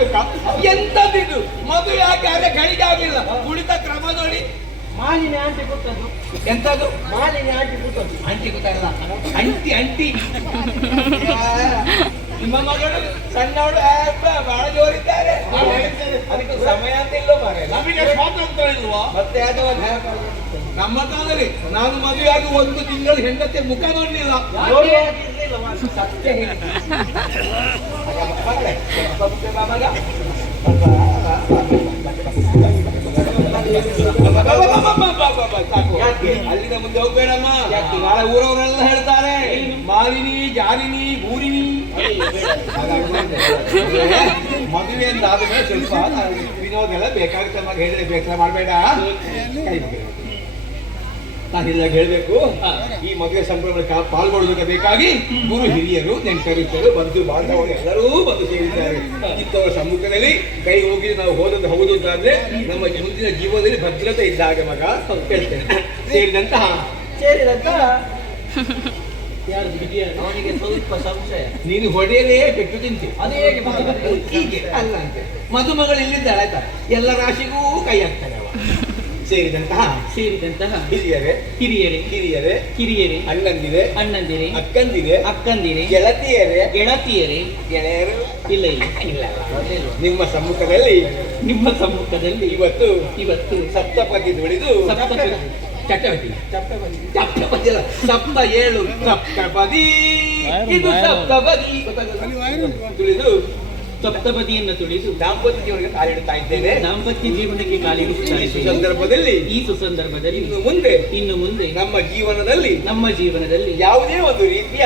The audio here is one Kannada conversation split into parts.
ಹಾಕ್ಬೇಕಾ? ಎಂತದಿದು ಮದುವೆ ಆಗಿ ಗಳಿಗಾಗಿಲ್ಲ. ಕುಳಿತ ಕ್ರಮ ನೋಡಿ. ಮಾಲಿನ್ಯ ಆಂಟಿ ಕೊಟ್ಟದ್ದು. ಎಂತದು? ಮಾಲಿನ್ಯ ಆಂಟಿ ಕೊಟ್ಟದ್ದು. ಅಂಟಿ ಗೊತ್ತಲ್ಲ, ಅಂಟಿ ಅಂಟಿ. ನಿಮ್ಮ ಮಗಳು ಸಣ್ಣವಳು ಬಹಳ ಜೋರಿದ್ದಾರೆ. ಅದಕ್ಕೆ ಸಮಯ ಅಂತ ಇಲ್ಲೋ ಮಾರೆ. ನಮಗೆ ಸ್ವಾತಂತ್ರ್ಯ ಇಲ್ವಾ? ಮತ್ತೆ ಅದು ನಮ್ಮ ಕಾಲದಲ್ಲಿ ನಾನು ಮದುವೆಯಾಗಿ 1 ತಿಂಗಳು ಹೆಂಡತಿ ಮುಖ ನೋಡ್ಲಿಲ್ಲ. ಸತ್ಯ ಹೇಳಿ ಅಲ್ಲಿಂದ ಮುಂದೆ ಹೋಗ್ಬೇಡಮ್ಮ. ನಾಳೆ ಊರವರೆಲ್ಲ ಹೇಳ್ತಾರೆ ಮಾಲಿನಿ, ಜಾಲಿನಿ, ಗೂರಿನಿ. ಮದುವೆ ಅಂತ ಆದ್ಮೇಲೆ ಸ್ವಲ್ಪ ವಿನೋದ ಎಲ್ಲ ಬೇಕಾಗುತ್ತೆ. ಮಗ ಹೇಳಿದ್ರೆ ಬೇಸರ ಮಾಡಬೇಡ. ನಾನಿಲ್ಲ ಹೇಳ್ಬೇಕು. ಈ ಮದುವೆ ಸಂಭ್ರಮಕ್ಕೆ ಪಾಲ್ಗೊಳ್ಳುವುದಕ್ಕೆ ಬೇಕಾಗಿ ಗುರು ಹಿರಿಯರು, ನೆಂಟರಿದ್ದರು, ಬಂಧು ಬಾಂಧವರು ಎಲ್ಲರೂ ಬಂದು ಸೇರಿದ್ದಾರೆ. ಇದ್ದವರ ಸಮ್ಮುಖದಲ್ಲಿ ಕೈ ಹೋಗಿ ನಾವು ಹೋದದ್ದು ಹೌದು ಅಂತಾದ್ರೆ ನಮ್ಮ ಮುಂದಿನ ಜೀವನದಲ್ಲಿ ಭದ್ರತೆ ಇದ್ದಾಗ ಮಗ ಹೇಳ್ತೇನೆ. ಸೇರಿದಂತಹ ಅವನಿಗೆ ಸ್ವಲ್ಪ ಸಂಶಯ. ನೀನು ಹೊಡೆಯಲೇ ಪೆಟ್ಟು ತಿಂತಿ. ಅದು ಹೇಗೆ ಹೀಗೆ ಅಲ್ಲ ಅಂತೆ. ಮದುಮಗಳು ಇಲ್ಲಿದ್ದಾಳೆ ಆಯ್ತಾ, ಎಲ್ಲ ರಾಶಿಗೂ ಕೈ ಹಾಕ್ತಾನೆ ಅವ. ಸೇರಿದಂತಹ ಹಿರಿಯರೇ ಕಿರಿಯರೇ ಕಿರಿಯರೇ ಕಿರಿಯರೇ ಅಣ್ಣಂದಿರೆ ಅಣ್ಣಂದಿರೆ ಅಕ್ಕಂದಿರೆ ಅಕ್ಕಂದಿರೆ ಗೆಳತಿಯರೇ ಗೆಳತಿಯರೇ ಗೆಳೆಯರು ಇಲ್ಲ ಇಲ್ಲ ಇಲ್ಲ ನಿಮ್ಮ ಸಮ್ಮುಖದಲ್ಲಿ ಇವತ್ತು ಸಪ್ತಪದಿ ನುಡಿದು ಚಟಪದಿ ಚಪ್ಟಪದಿ ಅಲ್ಲ, ಸಪ್ತ 7 ಸಪ್ತಪದಿ. ಇದು ಸಪ್ತಪದಿ ತುಳಿದು ಸಪ್ತಪದಿಯನ್ನು ತುಳಿದು ದಾಂಪತ್ಯ ಜೀವನಕ್ಕೆ ಕಾಲಿಡುತ್ತಾ ಇದ್ದೇನೆ. ದಾಂಪತ್ಯ ಜೀವನಕ್ಕೆ ಕಾಲಿಡುತ್ತಾ ಇದ್ದೇನೆ. ಈ ಸುಸಂದರ್ಭದಲ್ಲಿ ಇನ್ನು ಮುಂದೆ ನಮ್ಮ ಜೀವನದಲ್ಲಿ ಯಾವುದೇ ಒಂದು ರೀತಿಯ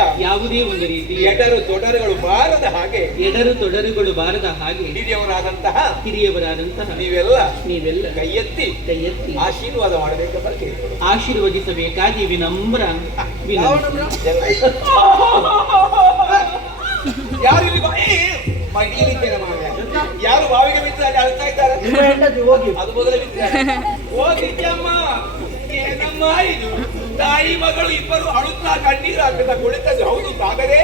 ಎಡರು ತೊಡರುಗಳು ಬಾರದ ಹಾಗೆ ಹಿರಿಯವರಾದಂತಹ ನೀವೆಲ್ಲ ಕೈ ಎತ್ತಿ ಆಶೀರ್ವಾದ ಮಾಡಬೇಕೆಂಬ ಕೇಳಿಕೊಳ್ಳು. ಆಶೀರ್ವದಿಸಬೇಕಾಗಿ ವಿನಮ್ರ ಯಾರು ಯಾರು ಬಾವಿಗೆ ಬಿದ್ದರೆ ಅಳ್ತಾ ಇದ್ದಾರೆ. ಅದು ಮೊದಲೇ ಹೋಗಿದ್ದಮ್ಮ. ಏನಮ್ಮ ಇದು? ತಾಯಿ ಮಗಳು ಇಬ್ಬರು ಅಳುತ್ತಾ ಕಣ್ಣೀರು ಹಾಕುತ್ತಾ ಕುಳಿತದ್ದು ಹೌದು. ಆಗದೆ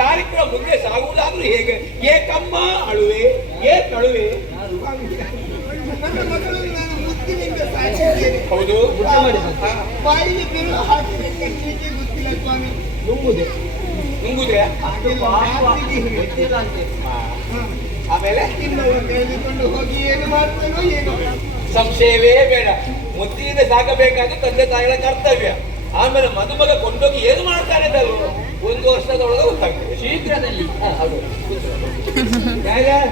ಕಾರ್ಯಕ್ರಮ ಮುಂದೆ ಸಾಗುವುದಾದ್ರೂ ಹೇಗೆ? ಏಕಮ್ಮ ಅಳುವೆ, ಏಕಳುವೆ. ಹೌದು, ನುಂಗುದೆ. ಆಮೇಲೆ ಹೋಗಿ ಏನು ಮಾಡ್ತಾನೋ ಏನು ಸಂಶಯವೇ ಬೇಡ. ಮುತ್ತಿನಿಂದ ಸಾಕಬೇಕಾದ್ರೆ ತಂದೆ ತಾಯಿಗಳ ಕರ್ತವ್ಯ. ಆಮೇಲೆ ಮದುಮಗ ಕೊಂಡೋಗಿ ಏನು ಮಾಡ್ತಾನೆ ಅಂತ 1 ವರ್ಷದೊಳಗೆ ಗೊತ್ತಾಗ್ತದೆ. ಶೀಘ್ರದಲ್ಲಿ